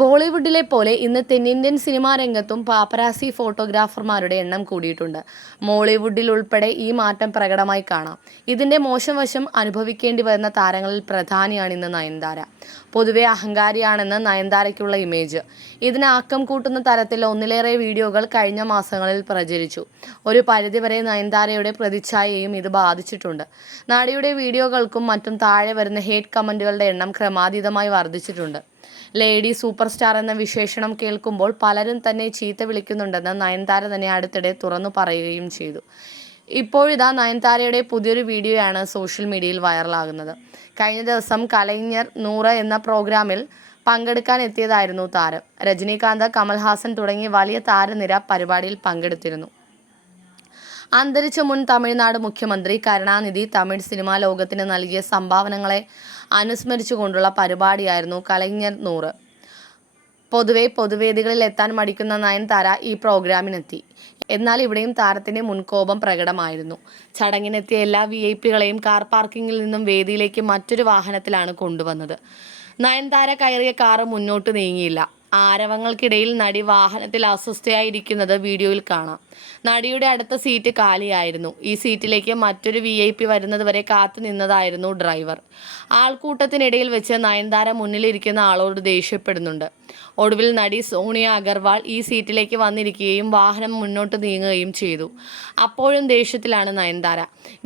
ബോളിവുഡിലെ പോലെ ഇന്ന് തെന്നിന്ത്യൻ സിനിമാ രംഗത്തും പാപ്പരാസി ഫോട്ടോഗ്രാഫർമാരുടെ എണ്ണം കൂടിയിട്ടുണ്ട്. മോളിവുഡിൽ ഉൾപ്പെടെ ഈ മാറ്റം പ്രകടമായി കാണാം. ഇതിന്റെ മോശം വശം അനുഭവിക്കേണ്ടി വരുന്ന താരങ്ങളിൽ പ്രധാനിയാണ് ഇന്ന് നയൻതാര. പൊതുവെ അഹങ്കാരിയാണെന്ന് നയൻതാരയ്ക്കുള്ള ഇമേജ്. ഇതിന് ആക്കം കൂട്ടുന്ന തരത്തിൽ ഒന്നിലേറെ വീഡിയോകൾ കഴിഞ്ഞ മാസങ്ങളിൽ പ്രചരിച്ചു. ഒരു പരിധിവരെ നയൻതാരയുടെ പ്രതിച്ഛായയും ഇത് ബാധിച്ചിട്ടുണ്ട്. നടിയുടെ വീഡിയോകൾക്കും മറ്റും താഴെ വരുന്ന ഹേറ്റ് കമന്റുകളുടെ എണ്ണം ക്രമാതീതമായി വർദ്ധിച്ചിട്ടുണ്ട്. ലേഡി സൂപ്പർ സ്റ്റാർ എന്ന വിശേഷണം കേൾക്കുമ്പോൾ പലരും തന്നെ ചീത്ത വിളിക്കുന്നുണ്ടെന്ന് നയൻതാര തന്നെ അടുത്തിടെ തുറന്നു പറയുകയും ചെയ്തു. ഇപ്പോഴിതാ നയൻതാരയുടെ പുതിയൊരു വീഡിയോയാണ് സോഷ്യൽ മീഡിയയിൽ വൈറലാകുന്നത്. കഴിഞ്ഞ ദിവസം കലൈഞ്ഞർ നൂറ് എന്ന പ്രോഗ്രാമിൽ പങ്കെടുക്കാൻ എത്തിയതായിരുന്നു താരം. രജനീകാന്ത് കമൽഹാസൻ തുടങ്ങി വലിയ താരനിര പരിപാടിയിൽ പങ്കെടുത്തിരുന്നു. അന്തരിച്ച മുൻ തമിഴ്നാട് മുഖ്യമന്ത്രി കരുണാനിധി തമിഴ് സിനിമാ ലോകത്തിന് നൽകിയ സംഭാവനകളെ അനുസ്മരിച്ചുകൊണ്ടുള്ള പരിപാടിയായിരുന്നു കലൈഞ്ഞർ നൂറ്. പൊതുവെ പൊതുവേദികളിൽ എത്താൻ മടിക്കുന്ന നയൻതാര ഈ പ്രോഗ്രാമിനെത്തി. എന്നാൽ ഇവിടെയും താരത്തിന്റെ മുൻകോപം പ്രകടമായിരുന്നു. ചടങ്ങിനെത്തിയ എല്ലാ വി ഐ പികളെയും കാർ പാർക്കിങ്ങിൽ നിന്നും വേദിയിലേക്ക് മറ്റൊരു വാഹനത്തിലാണ് കൊണ്ടുവന്നത്. നയൻതാര കയറിയ കാറ് മുന്നോട്ട് നീങ്ങിയില്ല. ആരവങ്ങൾക്കിടയിൽ നടി വാഹനത്തിൽ അസ്വസ്ഥയായിരിക്കുന്നത് വീഡിയോയിൽ കാണാം. നടിയുടെ അടുത്ത സീറ്റ് കാലിയായിരുന്നു. ഈ സീറ്റിലേക്ക് മറ്റൊരു വി ഐ പി വരുന്നതുവരെ കാത്തു നിന്നതായിരുന്നു ഡ്രൈവർ. ആൾക്കൂട്ടത്തിനിടയിൽ വെച്ച് നയൻതാര മുന്നിലിരിക്കുന്ന ആളോട് ദേഷ്യപ്പെടുന്നുണ്ട്. ഒടുവിൽ നടി സോണിയ അഗർവാൾ ഈ സീറ്റിലേക്ക് വന്നിരിക്കുകയും വാഹനം മുന്നോട്ട് നീങ്ങുകയും ചെയ്തു. അപ്പോഴും ദേഷ്യത്തിലാണ് നയൻതാര.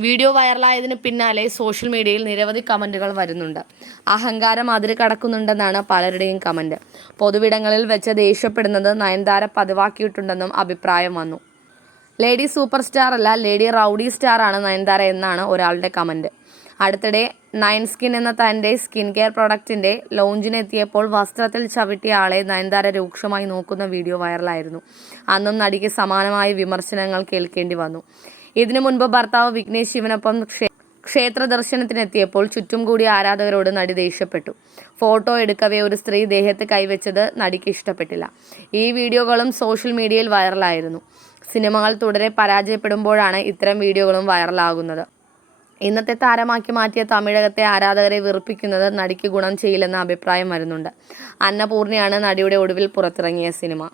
വീഡിയോ വൈറലായതിനു പിന്നാലെ സോഷ്യൽ മീഡിയയിൽ നിരവധി കമന്റുകൾ വരുന്നുണ്ട്. അഹങ്കാരം അതിര് കടക്കുന്നുണ്ടെന്നാണ് പലരുടെയും കമന്റ് പൊതുവിടങ്ങളിൽ വെച്ച് ദേഷ്യപ്പെടുന്നത് നയൻതാര പതിവാക്കിയിട്ടുണ്ടെന്നും അഭിപ്രായം വന്നു. ലേഡി സൂപ്പർ സ്റ്റാർ അല്ല ലേഡി റൗഡി സ്റ്റാർ ആണ് നയൻതാര എന്നാണ് ഒരാളുടെ കമന്റ് അടുത്തിടെ നയൻ സ്കിൻ എന്ന തന്റെ സ്കിൻ കെയർ പ്രൊഡക്റ്റിന്റെ ലോഞ്ചിനെത്തിയപ്പോൾ വസ്ത്രത്തിൽ ചവിട്ടിയ ആളെ നയൻതാര രൂക്ഷമായി നോക്കുന്ന വീഡിയോ വൈറലായിരുന്നു. അന്നും നടിക്ക് സമാനമായ വിമർശനങ്ങൾ കേൾക്കേണ്ടി വന്നു. ഇതിനു മുൻപ് ഭർത്താവ് വിഘ്നേഷ് ശിവനൊപ്പം ക്ഷേ- ക്ഷേത്ര ദർശനത്തിനെത്തിയപ്പോൾ ചുറ്റും കൂടി ആരാധകരോട് നടി ദേഷ്യപ്പെട്ടു. ഫോട്ടോ എടുക്കവേ ഒരു സ്ത്രീ ദേഹത്ത് കൈവച്ചത് നടിക്ക് ഇഷ്ടപ്പെട്ടില്ല. ഈ വീഡിയോകളും സോഷ്യൽ മീഡിയയിൽ വൈറലായിരുന്നു. സിനിമകൾ തുടരെ പരാജയപ്പെടുമ്പോഴാണ് ഇത്തരം വീഡിയോകളും വൈറലാകുന്നത്. ഇന്നത്തെ താരമാക്കി മാറ്റിയ തമിഴകത്തെ ആരാധകരെ വെറുപ്പിക്കുന്നത് നടിക്ക് ഗുണം ചെയ്യില്ലെന്ന അഭിപ്രായം വരുന്നുണ്ട്. അന്നപൂർണയാണ് നടിയുടെ ഒടുവിൽ പുറത്തിറങ്ങിയ സിനിമ.